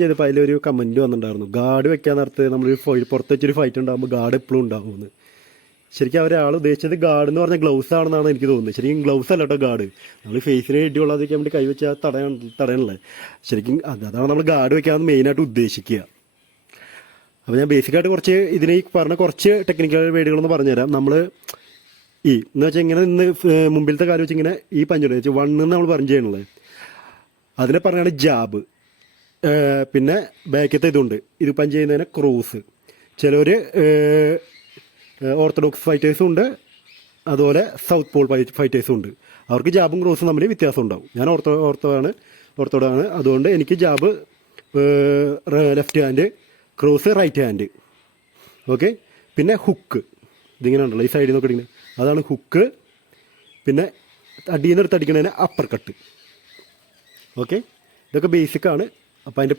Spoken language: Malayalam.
ചെയ്തപ്പോൾ അതിലൊരു കമൻറ്റ് വന്നിട്ടുണ്ടായിരുന്നു, ഗാർഡ് വെക്കാൻ നേരത്ത് നമ്മളൊരു പുറത്ത് വെച്ചൊരു ഫൈറ്റ് ഉണ്ടാകുമ്പോൾ ഗാർഡ് എപ്പോഴും ഉണ്ടാകുമെന്ന്. ശരിക്കും ഒരാൾ ഉദ്ദേശിച്ചത് ഗാർഡ് എന്ന് പറഞ്ഞാൽ ഗ്ലൗസ് ആണെന്നാണ് എനിക്ക് തോന്നുന്നത്. ശരിക്കും ഗ്ലൗസ് അല്ല കേട്ടോ ഗാർഡ്. നമ്മൾ ഫേസിന് ഇടിയുള്ളതൊക്കെ വേണ്ടി കൈവച്ചാൽ തടയണല്ലേ. ശരിക്കും അതാണ് നമ്മൾ ഗാർഡ് വെക്കാമെന്ന് മെയിനായിട്ട് ഉദ്ദേശിക്കുക. അപ്പോൾ ഞാൻ ബേസിക്കായിട്ട് കുറച്ച് ഇതിന് പറഞ്ഞ കുറച്ച് ടെക്നിക്കൽ വേർഡുകളൊന്ന് പറഞ്ഞുതരാം. നമ്മൾ എന്ന് വെച്ചാൽ ഇങ്ങനെ നിന്ന് മുമ്പിലത്തെ കാലം വെച്ച് ഇങ്ങനെ ഈ പഞ്ചുണ്ട് വെച്ചാൽ വണ്ണെന്ന് നമ്മൾ പറഞ്ഞു ചെയ്യണല്ലേ, അതിനെ പറഞ്ഞാണ് ജാബ്. പിന്നെ ബാക്കത്തെ ഇതുണ്ട്, ഇത് പഞ്ച് ചെയ്യുന്നതിന് ക്രോസ്. ചിലർ ഓർത്തഡോക്സ് ഫൈറ്റേഴ്സും ഉണ്ട്, അതുപോലെ സൗത്ത് പോൾ ഫൈറ്റേഴ്സും ഉണ്ട്. അവർക്ക് ജാബും ക്രോസും തമ്മിൽ വ്യത്യാസം ഉണ്ടാവും. ഞാൻ ഓർത്തോഡാണ്, അതുകൊണ്ട് എനിക്ക് jab left hand, cross right hand. Okay. പിന്നെ ഹുക്ക്, ഇതിങ്ങനെ ഉണ്ടല്ലോ ഈ സൈഡിൽ നിന്ന് അടിക്കുന്നത്, അതാണ് ഹുക്ക്. പിന്നെ അടിയിൽ നിന്ന് എടുത്ത് അടിക്കുന്നതിന് അപ്പർ കട്ട്. ഓക്കെ, ഇതൊക്കെ ബേസിക്കാണ്. അപ്പോൾ അതിൻ്റെ